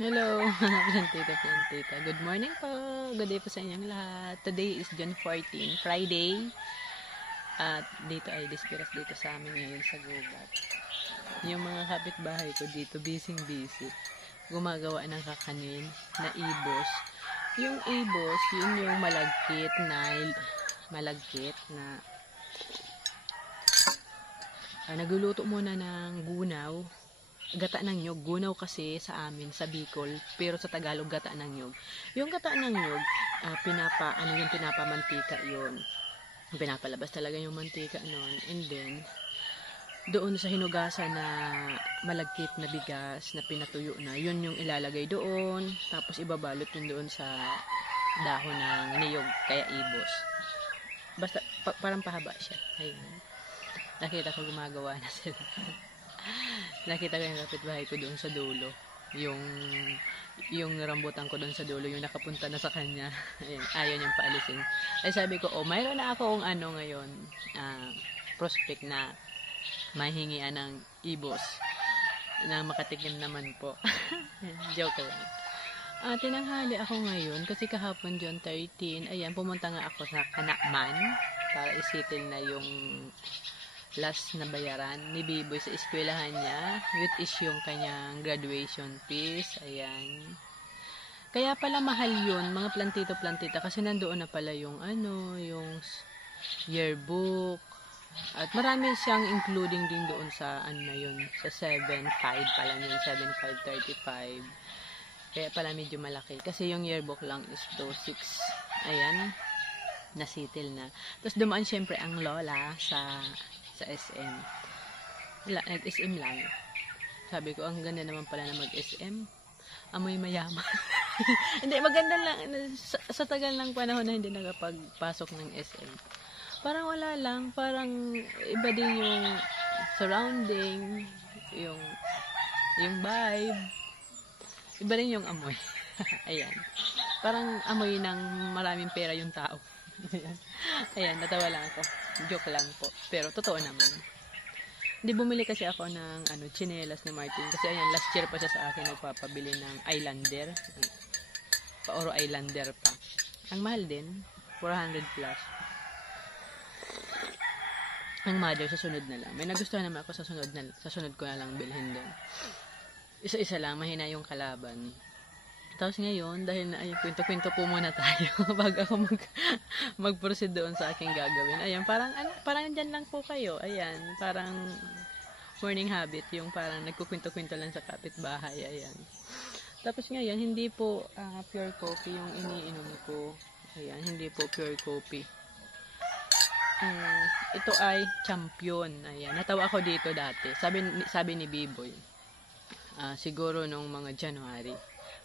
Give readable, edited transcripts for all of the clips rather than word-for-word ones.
Hello, plantita, plantita. Good morning po. Good day po sa inyong lahat. Today is June 14, Friday. At dito ay dispiras dito sa amin ngayon sa gubat. Yung mga kapitbahay ko dito, busy. Gumagawa ng kakanin na ibos. Yung ibos, yun yung malagkit na nagluluto muna ng gunaw. Gata ng nyog. Gunaw kasi sa amin, sa Bicol, pero sa Tagalog, gata ng nyog. Yung gata ng nyog, pinapamantika yun. Pinapalabas talaga yung mantika nun. And then, doon sa hinugasan na malagkit na bigas na pinatuyo na, yun yung ilalagay doon. Tapos ibabalot yun doon sa dahon ng niyog, kaya ibos. Basta, parang pahaba siya. Ayun. Nakita ko gumagawa na sila. Nakita ko yung kapitbahay ko doon sa dulo. Yung rambutan ko doon sa dulo, yung nakapunta na sa kanya. Ayan, ayaw niyang paalisin. Ay sabi ko, mayroon na akong ngayon, prospect na mahingian ng ibos na makatikim naman po. Joke lang. Tinanghali ako ngayon kasi kahapon June 13, ayan, pumunta nga ako sa Kanakman para isitin na yung last na bayaran ni Biboy sa eskwelahan niya, which is yung kanyang graduation fees. Ayan. Kaya pala mahal yun, mga plantito-plantita, kasi nandoon na pala yung yung yearbook. At marami siyang including din doon sa na yun, sa 7.5 pala yun, 7.535. Kaya pala medyo malaki. Kasi yung yearbook lang is 2.6. Ayan. Nasitil na. Tapos dumaan syempre ang lola sa SM. Nag-SM lang. Sabi ko, ang ganda naman pala na mag-SM. Amoy mayaman. Hindi, maganda lang. Sa tagal ng panahon na hindi nakapagpasok ng SM. Parang wala lang. Parang iba din yung surrounding, yung vibe. Iba rin yung amoy. Ayan. Parang amoy ng maraming pera yung tao. Ayan, natawa lang ako. Joke lang po. Pero totoo naman. Hindi, bumili kasi ako ng tsinelas ni Martin. Kasi ayan, last year pa siya sa akin nagpapabili ng Islander. Paoro Islander pa. Ang mahal din. 400 plus. Ang mother, sa sunod na lang. May nagustuhan naman ako sa sunod ko na lang bilhin doon. Isa-isa lang, mahina yung kalaban. Tapos ngayon, dahil na kwento-kwento po muna tayo bago ako mag-proceed doon sa aking gagawin. Ayan, parang dyan lang po kayo. Ayan, parang morning habit, yung parang nagkukwento-kwento lang sa kapitbahay. Ayan. Tapos ngayon, hindi po pure coffee yung iniinom ko. Ayan, hindi po pure coffee. Ito ay champion. Ayan, natawa ako dito dati. Sabi ni Biboy, siguro nung mga January,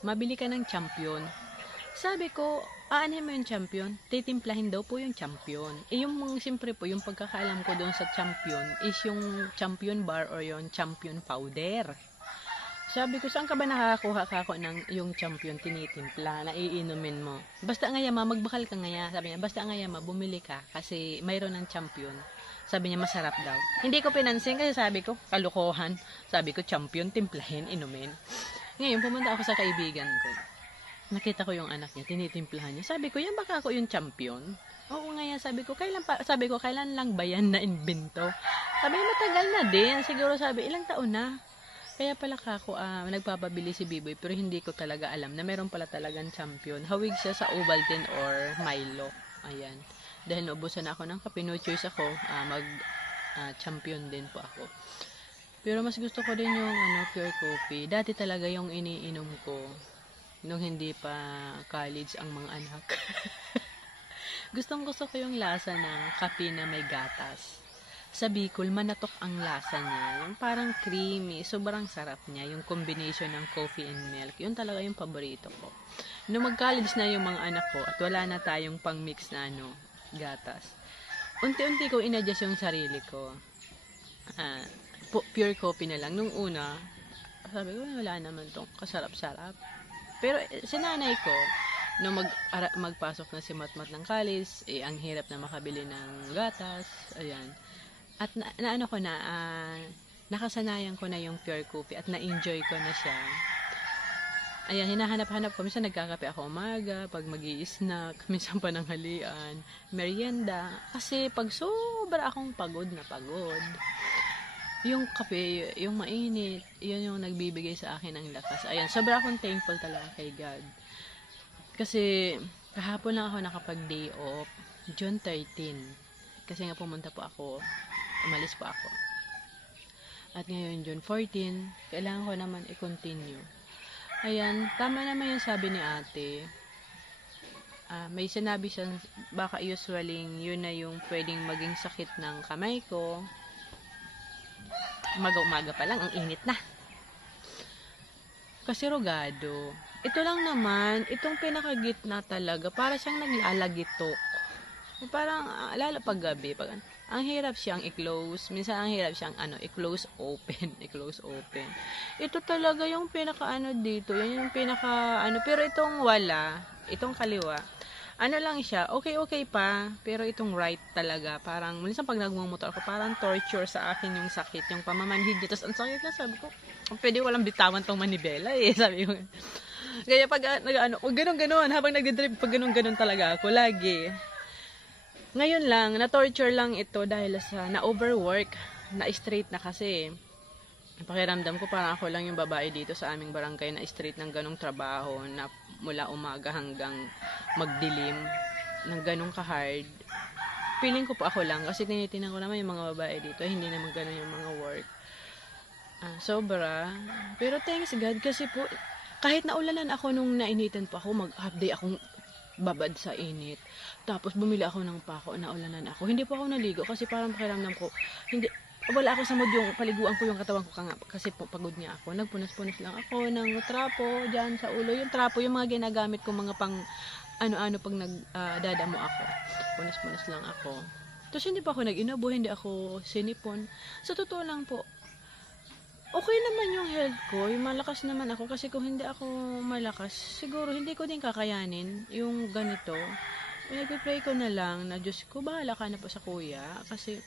mabili ka ng champion. Sabi ko, aanhin mo yung champion? Titimplahin daw po yung champion. Siyempre po, yung pagkakaalam ko doon sa champion is yung champion bar or yung champion powder. Sabi ko, saan ka ba nakakakuha ka ako ng yung champion tinitimpla na iinumin mo? Basta ngaya magbakal ka ngaya. Sabi niya, basta ngaya bumili ka kasi mayroon ng champion. Sabi niya, masarap daw. Hindi ko pinansin kasi sabi ko, kalukuhan. Sabi ko, champion, timplahin, inumin. Ngayon, pumunta ako sa kaibigan ko. Nakita ko yung anak niya, tinitimplahan niya. Sabi ko, yan baka ako yung champion? Oo nga yan. Sabi ko, kailan lang ba yan na-invento? Sabi niya, matagal na din. Siguro ilang taon na. Kaya pala ako, nagpapabili si Biboy, pero hindi ko talaga alam na meron pala talagang champion. Hawig siya sa Ovaltine or Milo. Ayan. Dahil naubusan na ako ng kape, no choice ako, champion din po ako. Pero mas gusto ko din yung pure coffee. Dati talaga yung iniinom ko nung hindi pa college ang mga anak. Gusto ko yung lasa ng kape na may gatas. Sa Bicol, manatok ang lasa niya. Yung parang creamy, sobrang sarap niya. Yung combination ng coffee and milk. Yun talaga yung paborito ko. Nung mag-college na yung mga anak ko at wala na tayong pang-mix na gatas, unti-unti ko in-adjust yung sarili ko. Pure coffee na lang. Nung una, sabi ko, wala naman tong kasarap-sarap. Pero sinanay ko, nung magpasok na si Matmat ng college, ang hirap na makabili ng gatas. Ayan. At nakasanayan ko na yung pure coffee at na-enjoy ko na siya. ayan, hinahanap-hanap ko. Minsan nagkakape ako umaga, pag mag-i-snack, minsan pananghalian, merienda. Kasi pag sobra akong pagod na pagod, yung kape, yung mainit, yun yung nagbibigay sa akin ng lakas. Ayan, sobra akong thankful talaga kay God. Kasi kahapon lang ako nakapag-day off, June 13. Kasi nga pumunta po ako, umalis po ako. At ngayon, June 14, kailangan ko naman i-continue. Ayan, tama naman yung sabi ni ate. May sinabi siya, baka usually yun na yung pwedeng maging sakit ng kamay ko. Umaga-umaga pa lang, ang init na. Kasi rogado. Ito lang naman, itong pinakagitna talaga, para siyang naglalagitok. Parang, lalo pag gabi, ang hirap siyang i-close. Minsan ang hirap siyang i-close open, i-close open. Ito talaga yung pinaka dito, yan yung pinaka pero itong wala, itong kaliwa. Lang siya, okay pa, pero itong right talaga, parang minsan pag nagmumotor ako, parang torture sa akin yung sakit, yung pamamanhid dito. Ang sakit na, sabi ko, pwede walang bitawan tong manibela sabi ko. Kaya pag ganun-ganun, habang nagdadrive, pag ganun-ganun talaga ako, lagi. Ngayon lang, na-torture lang ito dahil sa na-overwork, na-straight na kasi. Pakiramdam ko parang ako lang yung babae dito sa aming barangay na straight ng ganong trabaho na mula umaga hanggang magdilim ng ganong ka-hard. Feeling ko po ako lang kasi tinitingnan ko naman yung mga babae dito, hindi naman ganon yung mga work. Sobra. Pero thanks God kasi po, kahit naulanan ako nung nainitan po ako, mag-half day akong babad sa init. Tapos bumili ako ng pako, naulanan ako. Hindi po ako naligo kasi parang pakiramdam ko, wala ako sa mood yung paliguan ko yung katawan ko kasi pagod nga ako. Nagpunas-punas lang ako ng trapo dyan sa ulo. Yung trapo, yung mga ginagamit ko mga pang pag nagdadamo ako. Punas-punas lang ako. Tapos hindi pa ako nag-inabo, hindi ako sinipon. Sa totoo lang po, okay naman yung health ko, yung malakas naman ako kasi kung hindi ako malakas, siguro hindi ko din kakayanin yung ganito. Nagpipray ko na lang na Diyos ko, bahala ka na po sa kuya kasi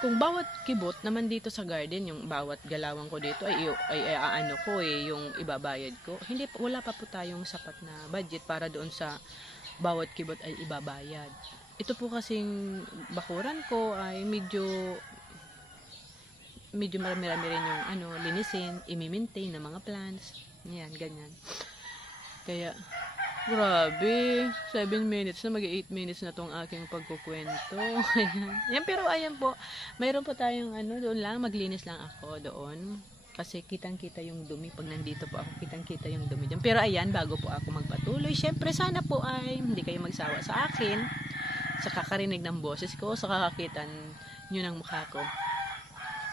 kung bawat kibot naman dito sa garden, yung bawat galawan ko dito ay yung ibabayad ko. Wala pa po tayong sapat na budget para doon sa bawat kibot ay ibabayad. Ito po kasing bakuran ko ay medyo marami-rami rin yung linisin, i-maintain ng mga plants. Yan, ganyan. Kaya, grabe, 7 minutes na, mag-8 minutes na tong aking pagkukwento. Yan, pero ayan po, mayroon po tayong doon lang, maglinis lang ako doon. Kasi kitang-kita yung dumi. Pag nandito po ako, kitang-kita yung dumi dyan. Pero ayan, bago po ako magpatuloy, syempre sana po ay hindi kayo magsawa sa akin, sa kakarinig ng boses ko, sa kakakita nyo ng mukha ko.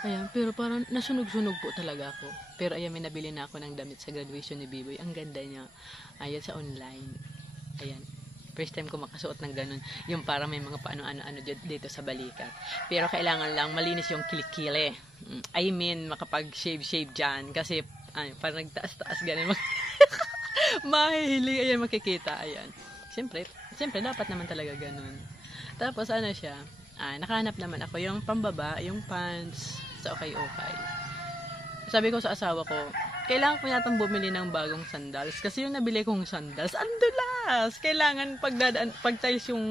Ayan, pero parang nasunog-sunog po talaga ako. Pero ayan, may nabili na ako ng damit sa graduation ni Biboy. Ang ganda niya. Ayan, sa online. Ayan. First time ko makasuot ng ganun. Yung parang may mga paano-ano dito sa balikat. Pero kailangan lang malinis yung kilikili. I mean, makapag-shave dyan. Kasi, parang nagtaas-taas ganun. Mahihiling. Ayan, makikita. Ayan. Siyempre, dapat naman talaga ganun. Tapos, siya? Nakahanap naman ako yung pambaba, yung pants sa okay. Sabi ko sa asawa ko, kailangan ko yatang bumili ng bagong sandals kasi yung nabili kong sandals, ang dulas. Kailangan pagtayos yung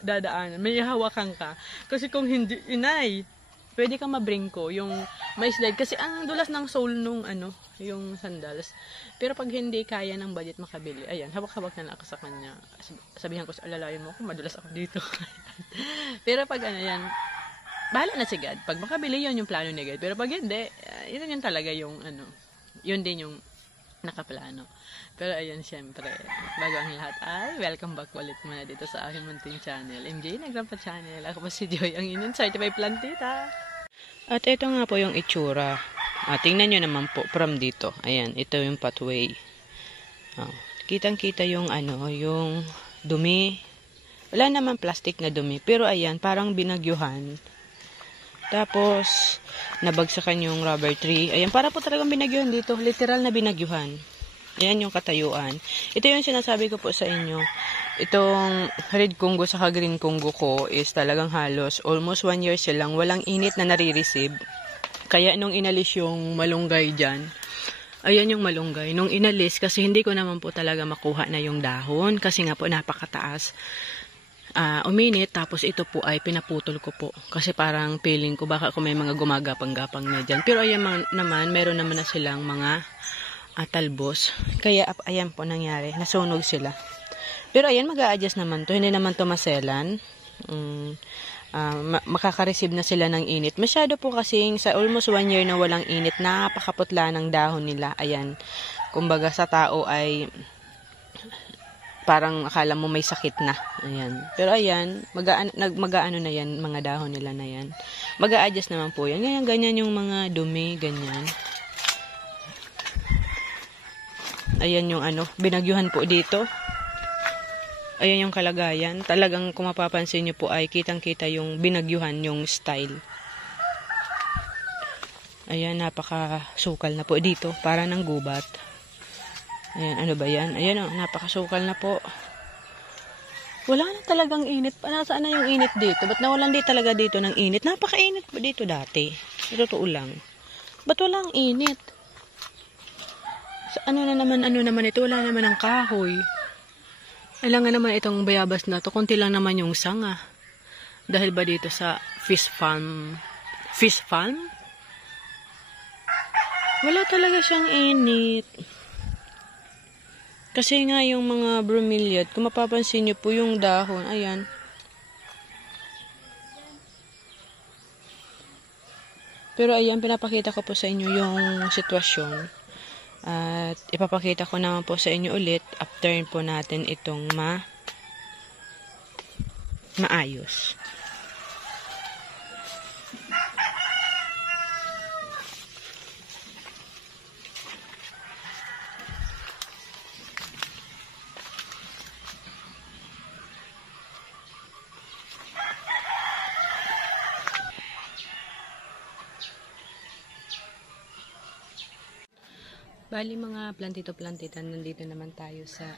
dadaanan, may hawakan ka. Kasi kung hindi, pwede kang mabringko yung may slide kasi ang dulas ng sole nung yung sandals. Pero pag hindi kaya ng budget makabili, ayan, hawak-hawak na ako sa kanya. Sabihan ko, alalayan mo ako, madulas ako dito. Pero pag yan, bahala na si God. Pag makabili, yun yung plano ni God. Pero pag hindi, yun talaga yung yun din yung nakaplano. Pero ayun, syempre, bago ang lahat ay welcome back ulit muna dito sa aking munting channel. MJ Nagrapa Channel. Ako po si Joy, ang inyong certified plantita. At ito nga po yung itsura. Tingnan nyo naman po from dito. Ayan, ito yung pathway. Kitang-kita yung yung dumi. Wala naman plastic na dumi. Pero ayan, parang binagyuhan. Tapos, nabagsakan yung rubber tree. Ayan, para po talagang binagyuhan dito. Literal na binagyuhan. Ayan yung katayuan. Ito yung sinasabi ko po sa inyo. Itong red Congo saka green Congo ko is talagang halos almost 1 year silang walang init na nare-receive. Kaya nung inalis yung malunggay dyan, Ayan yung malunggay. Nung inalis, kasi hindi ko naman po talaga makuha na yung dahon. Kasi nga po napakataas. Uminit, tapos ito po ay pinaputol ko po. Kasi parang feeling ko baka kung may mga gumagapang-gapang na dyan. Pero ayan naman, meron naman na silang mga talbos. Kaya ayan po nangyari. Nasunog sila. Pero ayan, mag-a-adjust naman to. Hindi naman to maselan. Makaka-receive na sila ng init. Masyado po kasing sa almost 1 year na walang init, napakaputla ng dahon nila. Ayan. Kumbaga sa tao ay parang akala mo may sakit na. Ayan. Pero ayan, mag-aano na yan, mga dahon nila na yan. Mag-a-adjust naman po yan. Ganyan yung mga dumi, ganyan. Ayan yung binagyuhan po dito. Ayan yung kalagayan. Talagang kung mapapansin nyo po ay kitang-kita yung binagyuhan, yung style. Ayan, napakasukal na po dito. Para ng gubat. Ayan, ano ba yan? Ayan napakasukal na po. Wala na talagang init. Nasaan na yung init dito? Ba't nawalan di talaga dito ng init? Napakainit po dito dati. Totoo lang. Ba't walang init? Ano naman ito? Wala naman ang kahoy. Kailangan naman itong bayabas na to. Kunti lang naman yung sanga. Dahil ba dito sa fish farm? Fish farm? Wala talaga siyang init. Kasi nga yung mga bromeliad, kung mapapansin nyo po yung dahon, ayan. Pero ayan, pinapakita ko po sa inyo yung sitwasyon. At ipapakita ko naman po sa inyo ulit after po natin itong maayos. Bali mga plantito-plantitan, nandito naman tayo sa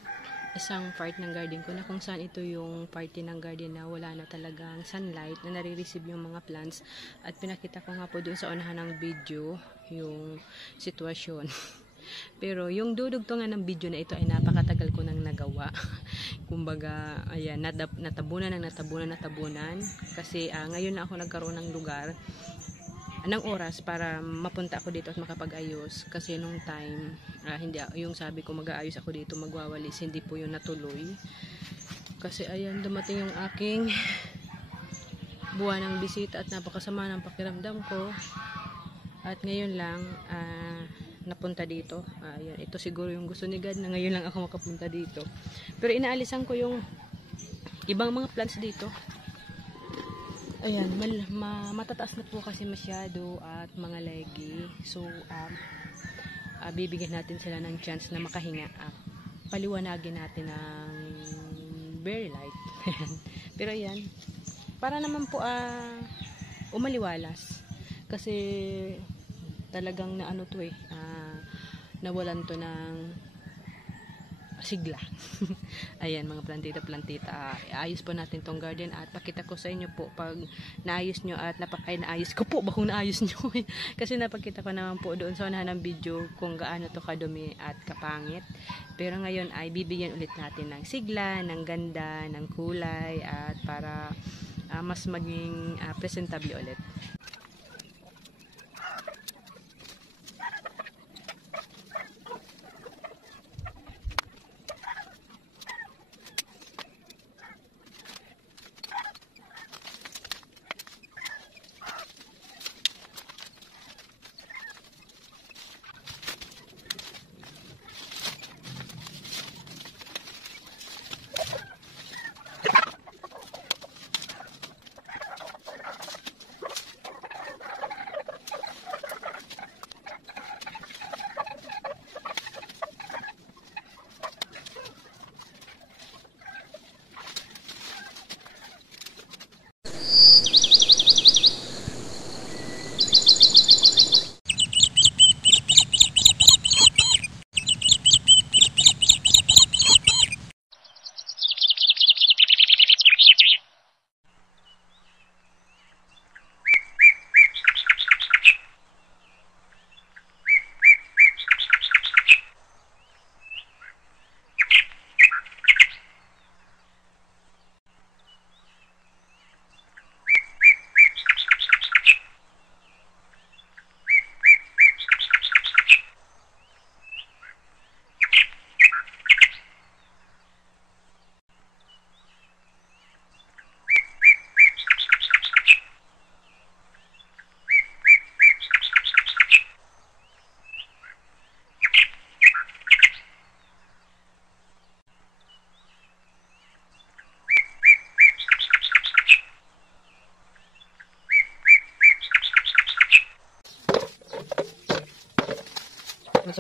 isang part ng garden ko na kung saan ito yung party ng garden na wala na talagang sunlight na nare-receive yung mga plants, at pinakita ko nga po doon sa unahan ng video yung sitwasyon. Pero yung dudugtungan ng video na ito ay napakatagal ko nang nagawa. Kumbaga, ayan, natabunan kasi ngayon na ako nagkaroon ng lugar ng oras para mapunta ako dito at makapag-ayos, kasi nung time hindi, yung sabi ko mag-aayos ako dito, magwawalis, hindi po yun natuloy kasi ayan, dumating yung aking buwan ng bisita at napakasama ng pakiramdam ko, at ngayon lang napunta dito. Ayan, ito siguro yung gusto ni God na ngayon lang ako makapunta dito, pero inaalisan ko yung ibang mga plants dito. Ayan, matataas na po kasi masyado at mga leggy. So, bibigyan natin sila ng chance na makahinga. Paliwanagin natin ng very light. Pero ayan, para naman po umaliwalas. Kasi talagang nawalan to ng sigla. Ayan mga plantita, ayos po natin tong garden at pakita ko sa inyo po pag naayos nyo at naayos ko po kung naayos nyo. Kasi napakita ko naman po doon sa unahan ng video kung gaano to kadumi at kapangit, pero ngayon ay bibigyan ulit natin ng sigla, ng ganda, ng kulay, at para mas maging presentable ulit.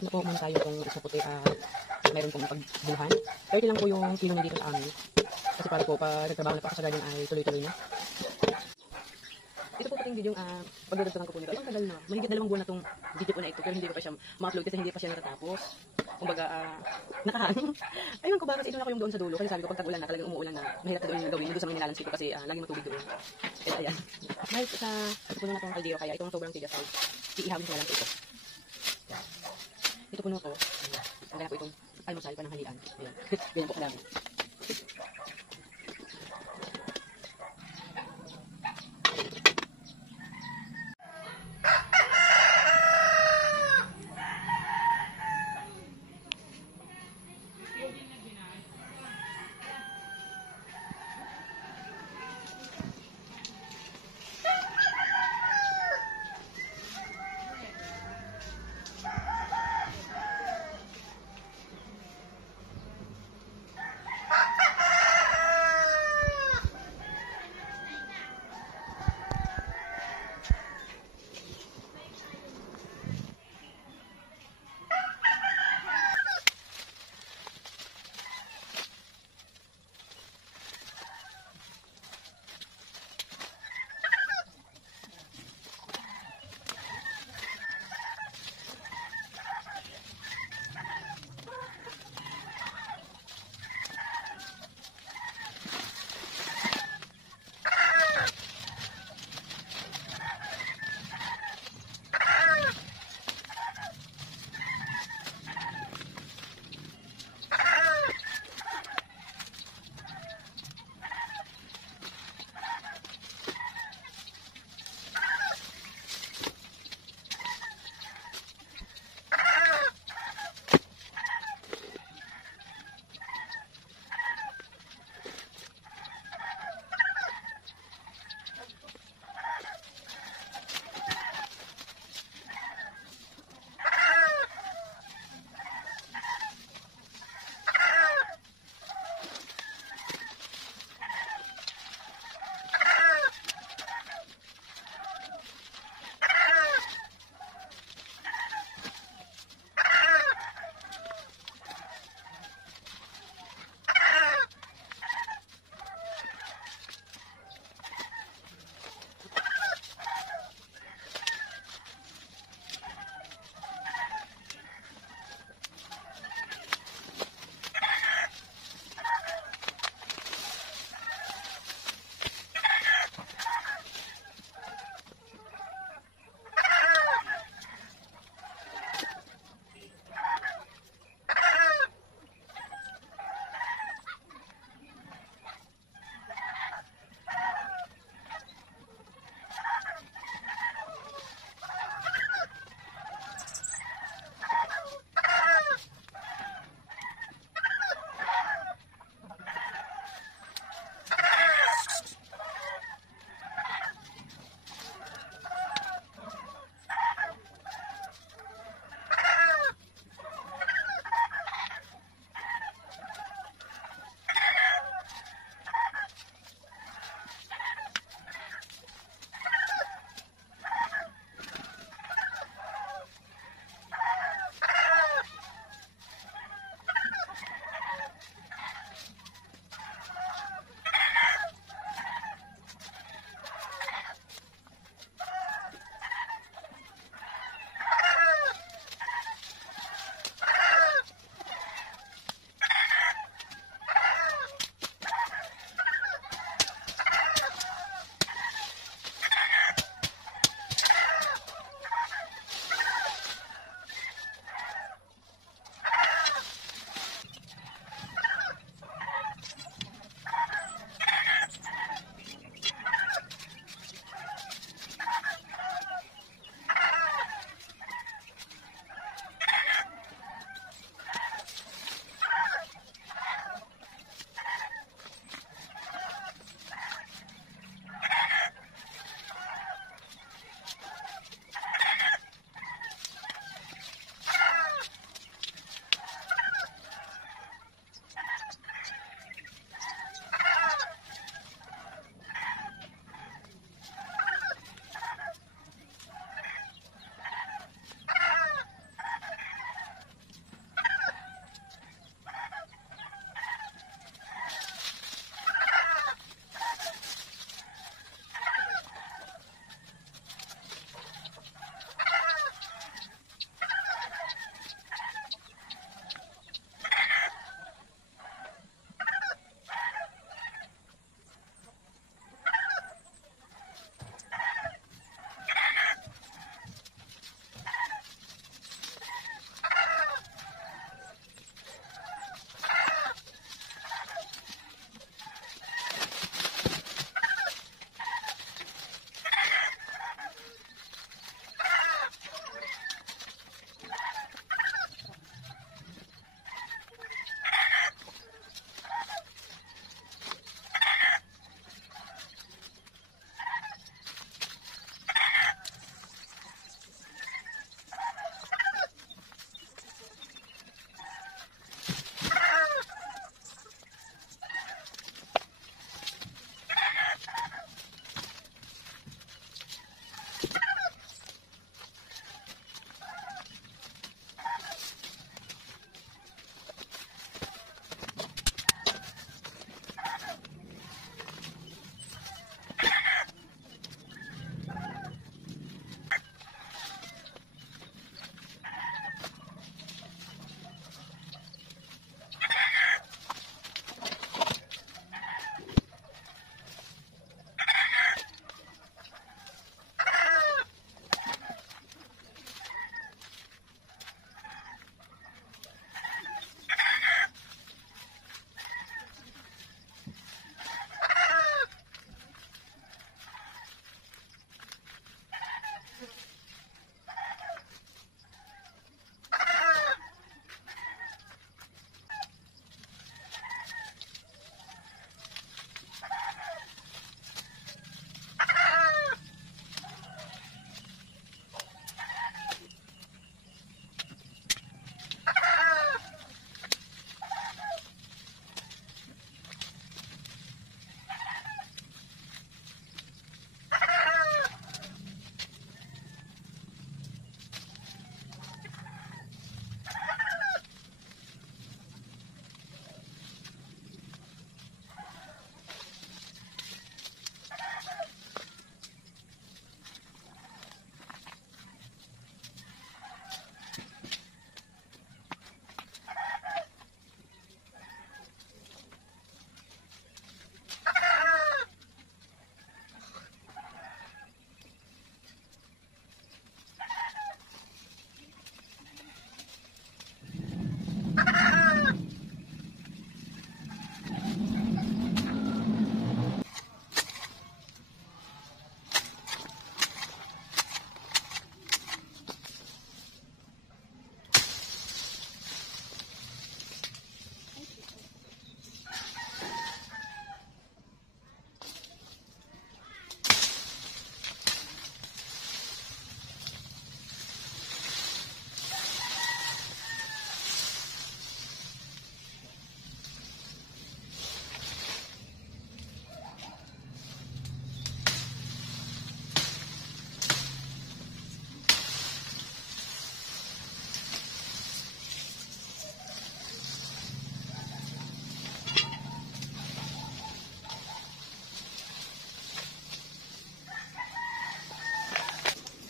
na po muna tayo kung mais na puti at mayroon pong pagbuluhan. 30 lang po yung kilo niya dito sa amin. Kasi para po pag nagtrabaho na po ako sa garden ay tuloy-tuloy na. Ito po pating video pagdadagdagan ko po nito. Ay, ang tagal na. Mahigit 2 buwan na itong video po na ito. Pero hindi ko pa siya ma-upload kasi hindi pa siya natatapos. Kumbaga, nakahang. Ayun ko ba kasi ito na ko yung doon sa dulo. Kasi sabi ko pag tag-ulan na, talagang umuulan na. Mahirap na doon yung gawin. Doon sa mga nilalans ko kasi lagi matubig doon. Kaya ayan. Dahil sa puno na itong kaldero kaya itong sobrang tigas ay iihawin ko na lang po ito. Ito puno ko. Ang gana po itong almusal pa ng halian. Ayan. Ganyan po kadami.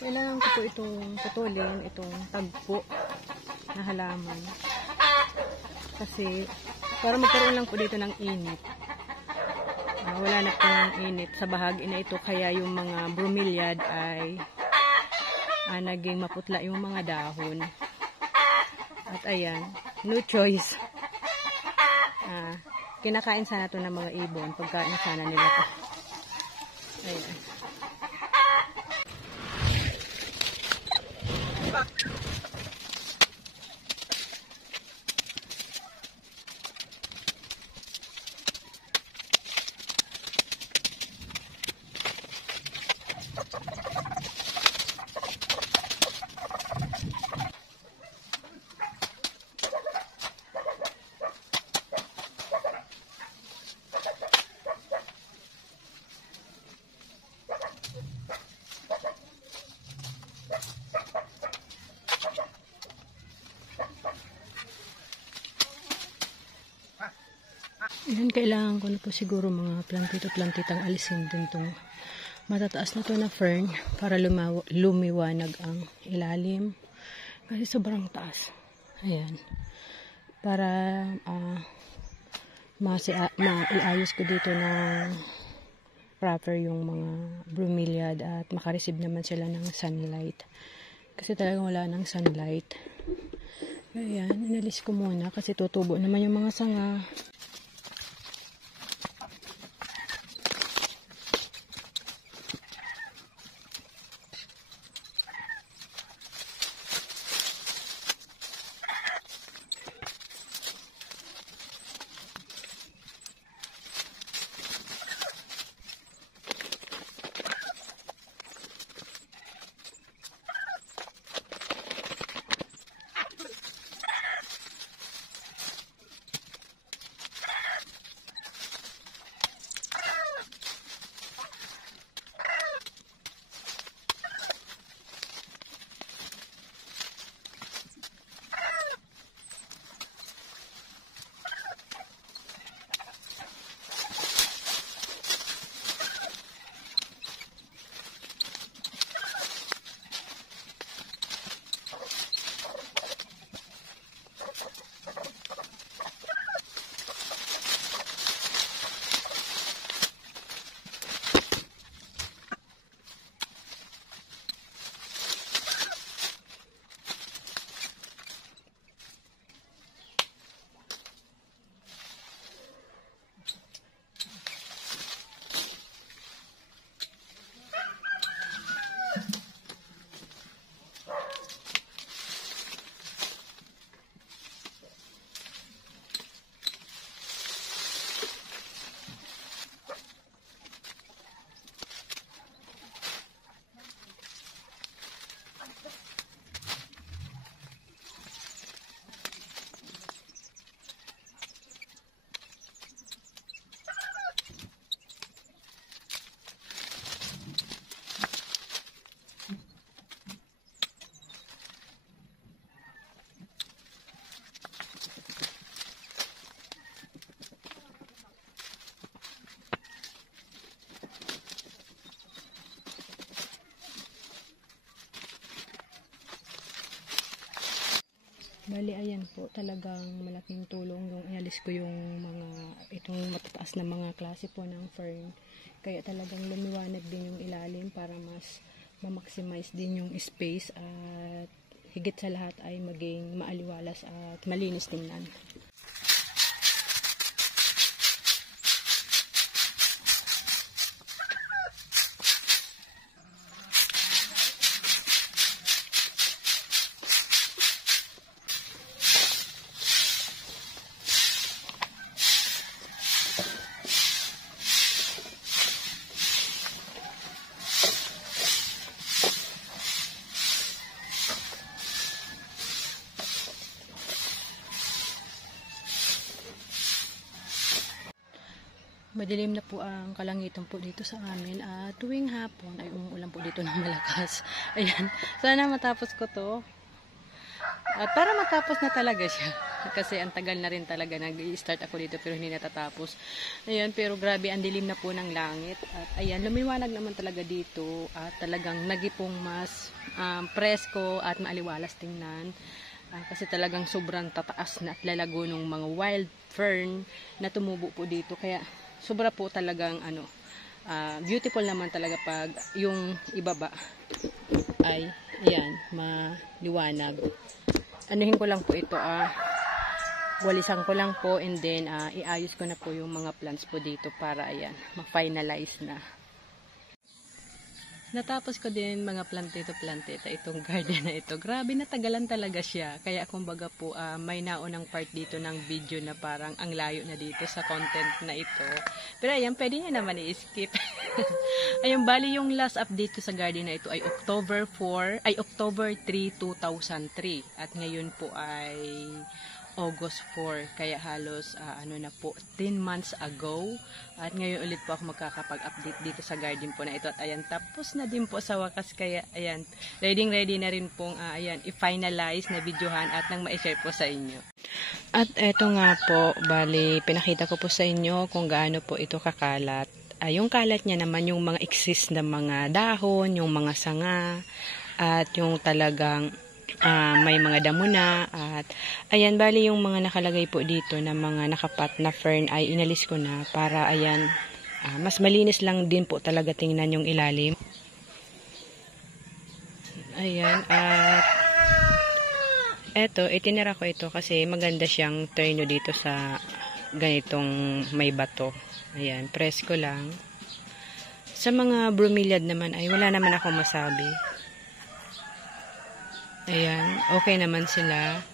kailangan ko po itong putulin, itong tagpo na halaman. Kasi, para magkaroon lang po dito ng init. Wala na pong init sa bahagi na ito, kaya yung mga bromeliad ay naging maputla yung mga dahon. At ayan, no choice. Kinakain sana to ng mga ibon, pagkain sana nila to. Ayan. Yan, kailangan ko na po siguro mga plantito-plantitang alisin dun tong matataas na to na fern para lumiwanag ang ilalim. Kasi sobrang taas. Ayan. Para maiayos ko dito ng proper yung mga bromeliad at makareceive naman sila ng sunlight. Kasi talagang wala ng sunlight. Ayan, inalis ko muna kasi tutubo naman yung mga sanga. Bali, ayan po, talagang malaking tulong yung ialis ko yung mga, itong matataas na mga klase po ng fern. Kaya talagang lumiwanag din yung ilalim para mas ma-maximize din yung space at higit sa lahat ay maging maaliwalas at malinis tingnan. Madilim na po ang kalangitan po dito sa amin at tuwing hapon ay umuulan po dito ng malakas. Ayan, sana matapos ko to. At para matapos na talaga siya. Kasi ang tagal na rin talaga nag-i-start ako dito pero hindi natatapos. Ayan, pero grabe ang dilim na po ng langit. At ayan, lumiwanag naman talaga dito at talagang nagipong mas presko at maaliwalas tingnan. Kasi talagang sobrang tataas na at lalago ng mga wild fern na tumubo po dito. Kaya sobra po talagang beautiful naman talaga pag yung ibaba ay ayan, maliwanag. Anuhin ko lang po ito, walisan ko lang po, and then iayos ko na po yung mga plants po dito para ayan, ma-finalize na. Natapos ko din mga plantito-plantita itong garden na ito. Grabe, natagalan talaga siya. Kaya kumbaga po, may naunang part dito ng video na parang ang layo na dito sa content na ito. Pero ayan, pwede niya naman i-skip. Ayan, bali yung last update ko sa garden na ito ay October 3, 2003. At ngayon po ay August 4, kaya halos na po 10 months ago. At ngayon ulit po ako magkakapag-update dito sa garden po na ito. At ayan, tapos na din po sa wakas, kaya ayan, ready na rin pong ayan, i-finalize na videohan at nang ma-share po sa inyo. At eto nga po, bali pinakita ko po sa inyo kung gaano po ito kakalat. Yung kalat niya naman, yung mga excess na mga dahon, yung mga sanga, at yung talagang may mga damo na. At ayan, bali yung mga nakalagay po dito na mga nakapat na fern ay inalis ko na para ayan, mas malinis lang din po talaga tingnan yung ilalim. Ayan, at eto, itinira ko ito kasi maganda siyang terno dito sa ganitong may bato. Ayan, presko lang. Sa mga bromeliad naman ay wala naman ako masabi. Ayan, okay naman sila.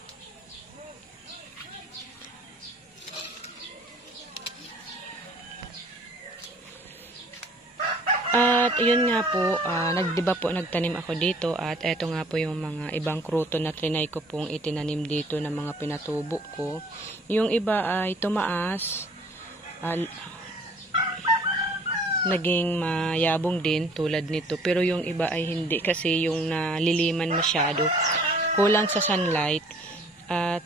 At yun nga po, nagtanim ako dito at eto nga po yung mga ibang kruton na trinay ko pong itinanim dito na mga pinatubo ko. Yung iba ay tumaas, naging mayabong din tulad nito, pero yung iba ay hindi kasi yung naliliman masyado, kulang sa sunlight. At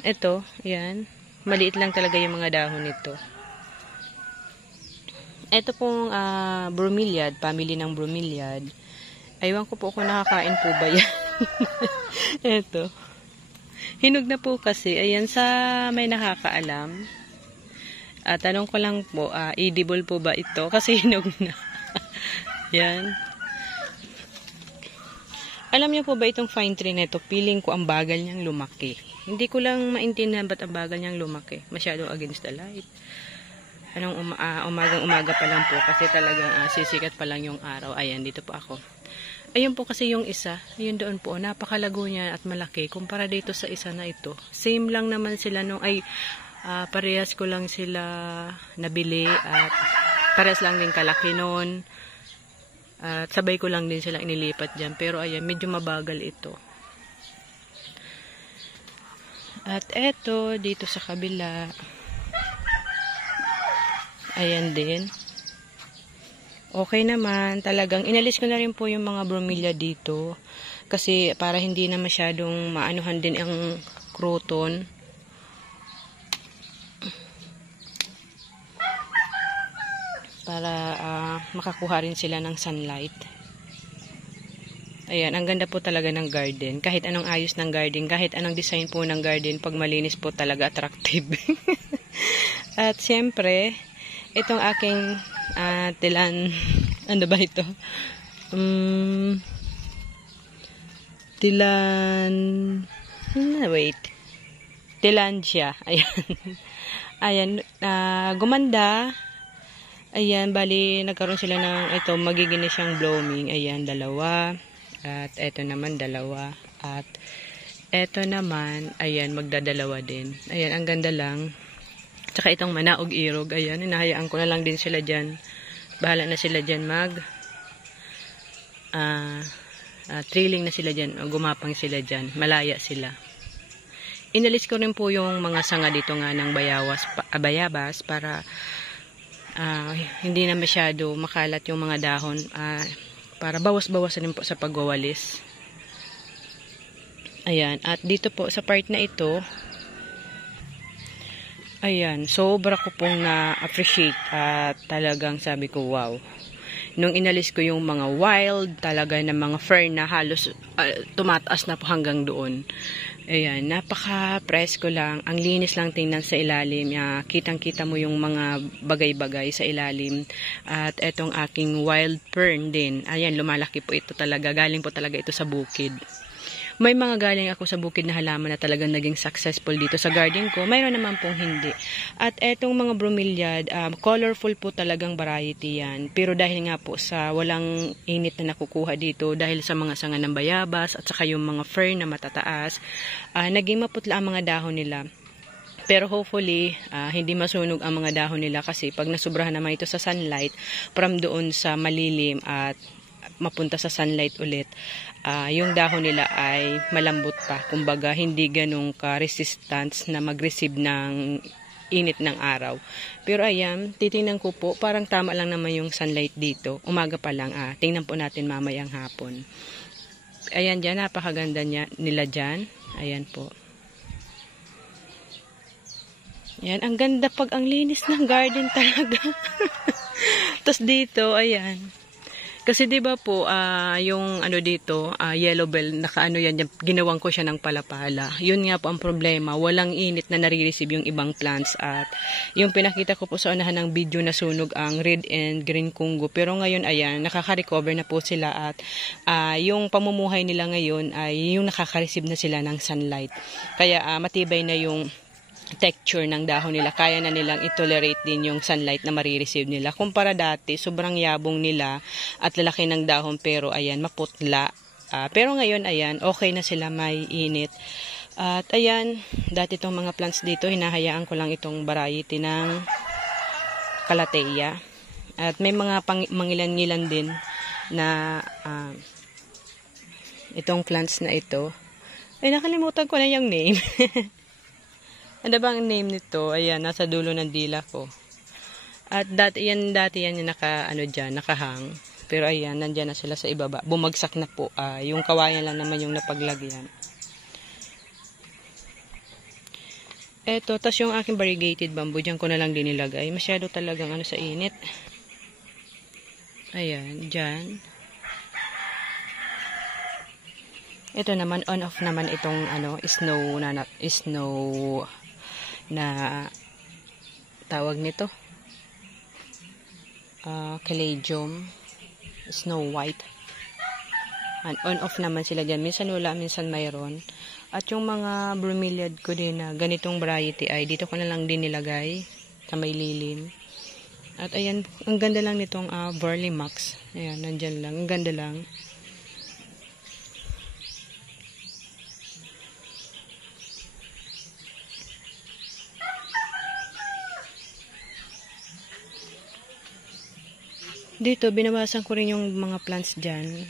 ito, yan, maliit lang talaga yung mga dahon nito. Ito pong bromeliad, family ng bromeliad. Aywan ko po kung nakakain po ba yan. Ito, hinog na po kasi, ayan, sa may nakakaalam. Tanong ko lang po, edible po ba ito? Kasi hinog na. Yan. Alam niyo po ba itong fine tree na ito? Feeling ko ang bagal niyang lumaki. Hindi ko lang maintindihan ba't ang bagal niyang lumaki. Masyadong against the light. Umagang-umaga pa lang po kasi talagang sisikat pa lang yung araw. Ayan, dito po ako. Ayun po kasi yung isa. Ayun doon po. Napakalago niya at malaki. Kumpara dito sa isa na ito. Same lang naman sila nung parehas ko lang sila nabili at parehas lang din kalaki noon. At sabay ko lang din sila inilipat dyan. Pero ayan, medyo mabagal ito. At eto, dito sa kabila. Ayan din. Okay naman. Talagang inalis ko na rin po yung mga bromelia dito. Kasi para hindi na masyadong maanuhan din ang crouton. Para makakuha rin sila ng sunlight. Ayan, ang ganda po talaga ng garden. Kahit anong ayos ng garden, kahit anong design po ng garden, pag malinis po talaga attractive. At siyempre, itong aking ano ba ito? Tilansia. Ayan. Ayan, gumanda. Ayan, bali, nagkaroon sila ng, ito, magiging na siyang blooming. Ayan, dalawa. At ito naman, dalawa. At ito naman, ayan, magdadalawa din. Ayan, ang ganda lang. Tsaka itong manaog irog, ayan, hinahayaan ko na lang din sila dyan. Bahala na sila dyan trailing na sila dyan, o gumapang sila dyan, malaya sila. Inalis ko rin po yung mga sanga dito nga ng bayabas para hindi na masyado makalat yung mga dahon, para bawas-bawasan din po sa pagwawalis. Ayan, at dito po sa part na ito, ayan, sobra ko pong na-appreciate at talagang sabi ko, wow. Nung inalis ko yung mga wild talaga na mga fern na halos tumataas na po hanggang doon. Ayan, napaka-presko lang. Ang linis lang tingnan sa ilalim. Kitang-kita mo yung mga bagay-bagay sa ilalim. At etong aking wild fern din. Ayan, lumalaki po ito talaga. Galing po talaga ito sa bukid. May mga galing ako sa bukid na halaman na talagang naging successful dito sa garden ko. Mayroon naman pong hindi. At etong mga bromeliad, colorful po talagang variety yan. Pero dahil nga po sa walang init na nakukuha dito, dahil sa mga sanga ng bayabas at saka yung mga fern na matataas, naging maputla ang mga dahon nila. Pero hopefully, hindi masunog ang mga dahon nila kasi pag nasubrahan naman ito sa sunlight, from doon sa malilim at mapunta sa sunlight ulit, yung dahon nila ay malambot pa. Kumbaga, hindi ganun ka-resistance na mag-receive ng init ng araw. Pero ayan, titingnan ko po, parang tama lang naman yung sunlight dito. Umaga pa lang, tingnan po natin mamayang hapon. Ayan dyan, napakaganda nila dyan. Ayan po. Ayan, ang ganda pag ang linis ng garden talaga. Tapos dito, ayan. Kasi 'di ba po, yung ano dito, yellow bell, nakaano yan, ginawan ko siya ng palapala. Yun nga po ang problema, walang init na nare-receive yung ibang plants. At yung pinakita ko po sa unahan ng video na sunog ang red and green kungo. Pero ngayon ayan, nakaka-recover na po sila at yung pamumuhay nila ngayon ay yung nakaka-receive na sila ng sunlight. Kaya matibay na yung texture ng dahon nila, kaya na nilang i-tolerate din yung sunlight na marireceive nila. Kumpara dati, sobrang yabong nila at lalaki ng dahon pero ayan, maputla. Pero ngayon, ayan, okay na sila, may init. At ayan, dati itong mga plants dito, hinahayaan ko lang itong variety ng calathea. At may mga mangilan-ngilan din na itong plants na ito. Ay, nakalimutan ko na yung name. Ano bang name nito? Ayan, nasa dulo ng dila ko. At dati yan yung nakahang. Pero ayan, nandyan na sila sa ibaba. Bumagsak na po. Yung kawayan lang naman yung napaglagyan. Eto, tas yung aking variegated bamboo, dyan ko na lang din nilagay. Masyado talagang sa init. Ayan, dyan. Ito naman, on-off naman itong snow na tawag nito. Caladium, Snow White. On-off naman sila dyan. Minsan wala, minsan mayroon. At yung mga bromeliad ko din na ganitong variety ay dito ko na lang din nilagay sa may lilim. At ayan, ang ganda lang nitong Burley Max. Ayan, nandyan lang. Ang ganda lang. Dito, binawasan ko rin yung mga plants dyan.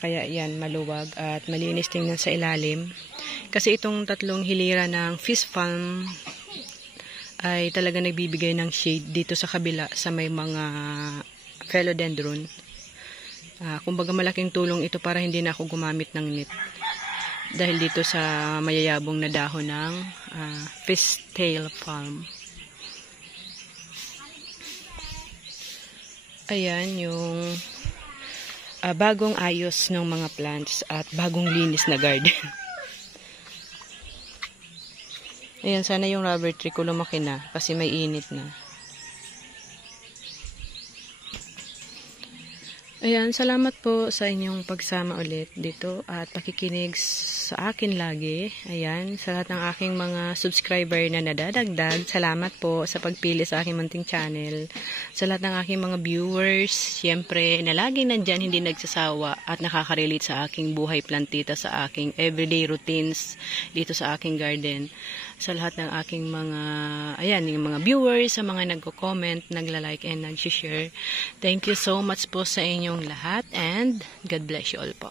Kaya yan, maluwag at malinis tingnan sa ilalim. Kasi itong tatlong hilira ng fish farm ay talaga nagbibigay ng shade dito sa kabila sa may mga philodendron. Kumbaga malaking tulong ito para hindi na ako gumamit ng net. Dahil dito sa mayayabong na dahon ng fishtail palm. Ayan yung bagong ayos ng mga plants at bagong linis na garden. Ayan, sana yung rubber tree ko lumaki na kasi may init na. Ayan, salamat po sa inyong pagsama ulit dito at pakikinig sa akin lagi. Ayan, sa lahat ng aking mga subscriber na nadadagdag, salamat po sa pagpili sa aking munting channel. Sa lahat ng aking mga viewers, siyempre na laging nandyan, hindi nagsasawa at nakaka-relate sa aking buhay plantita, sa aking everyday routines dito sa aking garden. Sa lahat ng aking mga, ayan, yung mga viewers, sa mga nagko-comment, nagla-like and nag-share. Thank you so much po sa inyong lahat and God bless you all po.